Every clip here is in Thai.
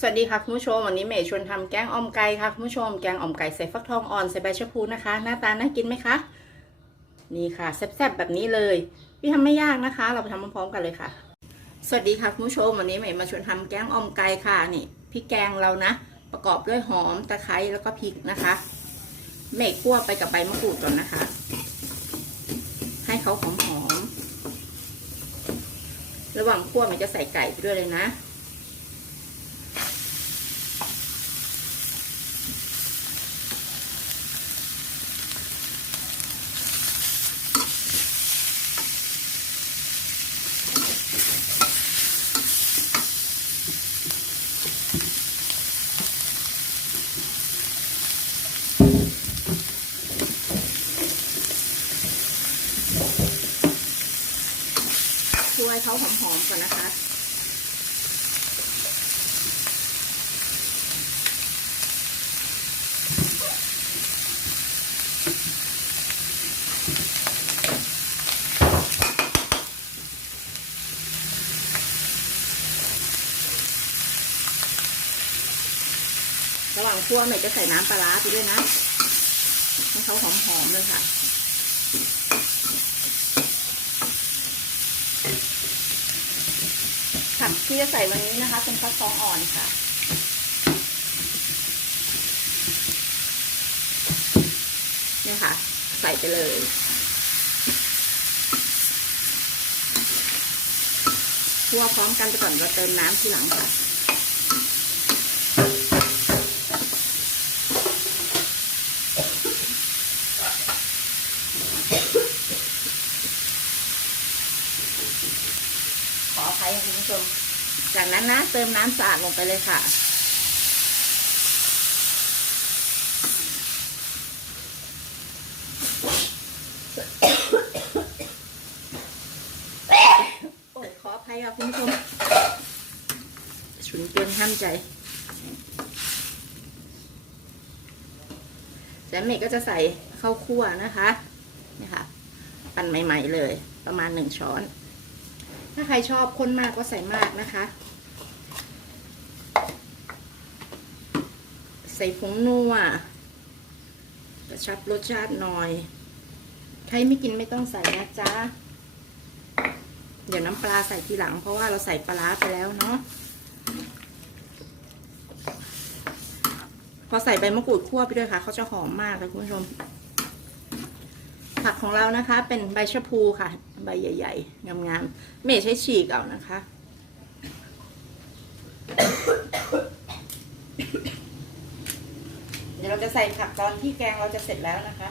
สวัสดีค่ะคุณผู้ชมวันนี้เมย์ชวนทำแกงอ่อมไก่ค่ะคุณผู้ชมแกงอ่อมไก่ใส่ฟักทองอ่อนใส่ใบชะพูนะคะ หน้าตาน่ากินไหมคะนี่ค่ะแซ่บๆแบบนี้เลยพี่ทำไม่ยากนะคะ เราไปทำพร้อมๆกันเลยค่ะ สวัสดีค่ะคุณผู้ชมวันนี้เมย์มาชวนทำแกงอ่อมไก่ค่ะนี่พริกแกงเรานะ ประกอบด้วยหอมตะไคร้แล้วก็พริกนะคะ เมย์คั่วไปกับใบมะกรูดก่อนนะคะ ให้เขาหอมๆระหว่างคั่วมันจะใส่ไก่ไปด้วยเลยนะ ช่วยเขาหอมๆก่อนนะคะ ระหว่างคั่วเมย์จะใส่น้ำปลาร้าไปด้วยนะ ให้เขาหอมๆเลยค่ะ ผัก ที่จะใส่วันนี้นะคะเป็นฟักทองอ่อนค่ะเนี่ยค่ะ ใส่ไปเลยคั่วพร้อมกันไปก่อนเราเติมน้ำทีหลังค่ะขออภัยคุณผู้ชม จากนั้นนะเติมน้ำสะอาดลงไปเลยค่ะ โอ้ยขออภัยค่ะคุณผู้ชมฉุนเกินห้ามใจแล้วเมย์ก็จะใส่ข้าวคั่วนะคะนี่ค่ะ ปั่นใหม่ ๆ เลย ประมาณหนึ่งช้อน ถ้าใครชอบข้นมากก็ใส่มากนะคะ ใส่ผงนัวกระชับรสชาติหน่อย ใครไม่กินไม่ต้องใส่นะจ๊ะ เดี๋ยวน้ำปลาใส่ทีหลัง เพราะว่าเราใส่ปลาไปแล้วเนาะ พอใส่ใบมะกรูดคั่วไปด้วยค่ะ เขาจะหอมมากเลยคุณผู้ชม ผักของเรานะคะ เป็นใบชะพูค่ะ ใบใหญ่ๆงามๆเมย์ใช้ฉีกเอานะคะ เดี๋ยวเราจะใส่ผักตอนที่แกงเราจะเสร็จแล้วนะคะ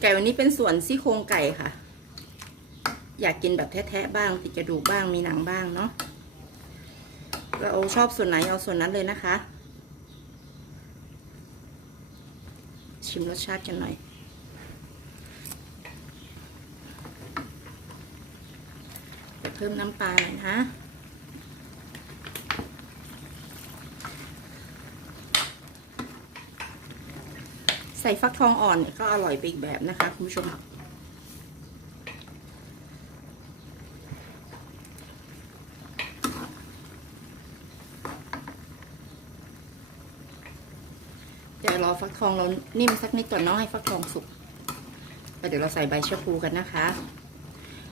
ไก่วันนี้เป็นส่วนซี่โครงไก่ค่ะ อยากกินแบบแท้ๆบ้าง ติดกระดูกบ้างมีหนังบ้างเนาะเราชอบส่วนไหนเอาส่วนนั้นเลยนะคะ ชิมรสชาติกันหน่อยเพิ่มน้ำปลาหน่อยนะใส่ฟักทองอ่อนก็อร่อยไปอีกแบบนะคะคุณผู้ชม เดี๋ยวรอฟักทองเรานิ่มสักนิดก่อนเนาะให้ฟักทองสุกเดี๋ยวเราใส่ใบชะพูกันนะคะ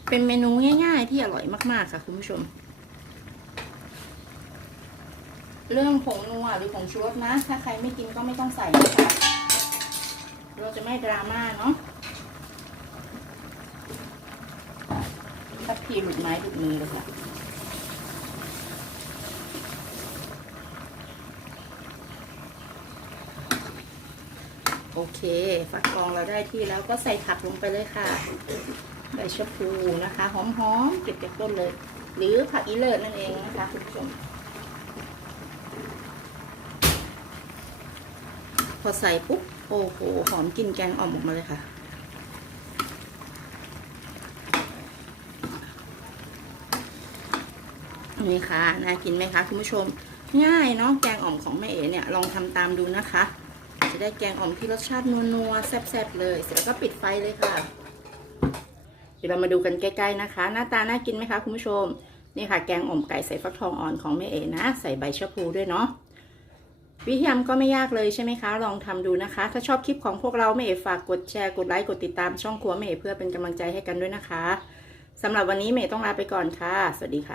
เป็นเมนูง่าย ๆ ที่อร่อยมากๆค่ะคุณผู้ชม เรื่องผงนัวหรือผงชูรสนะ ถ้าใครไม่กินก็ไม่ต้องใส่นะคะเราจะไม่ดราม่าเนาะทับพีหลุดไม้หลุดมือเลยค่ะ เค ฝักทองเราได้ที่แล้วก็ใส่ผักลงไปเลยค่ะใบชะพูนะคะหอมๆเก็บจากต้นเลย หรือผักอีเลิศนั่นเองนะคะคุณผู้ชมพอใส่ปุ๊บโอ้โหหอมกลินแกงอ่อมออกมาเลยค่ะ นี่ค่ะน่ากินไหมคะคุณผู้ชม ง่ายเนาะแกงอ่อมของแม่เอ๋เนี่ยลองทำตามดูนะคะ จะได้แกงอ่อมที่รสชาตินัวๆแซ่บๆเลยเสร็จแล้วก็ปิดไฟเลยค่ะ เดี๋ยวเรามาดูกันใกล้ๆนะคะ หน้าตาน่ากินไหมคะคุณผู้ชมนี่ค่ะแกงอ่อมไก่ใส่ฟักทองอ่อนของแม่เอ๋นะ ใส่ใบชะพูด้วยเนาะวิธีทำก็ไม่ยากเลยใช่ไหมคะ ลองทำดูนะคะ ถ้าชอบคลิปของพวกเราแม่เอ๋ฝากกดแชร์กดไลค์กดติดตามช่องครัวแม่เอ๋เพื่อเป็นกำลังใจให้กันด้วยนะคะสำหรับวันนี้แม่เอ๋ต้องลาไปก่อนค่ะ สวัสดีค่ะ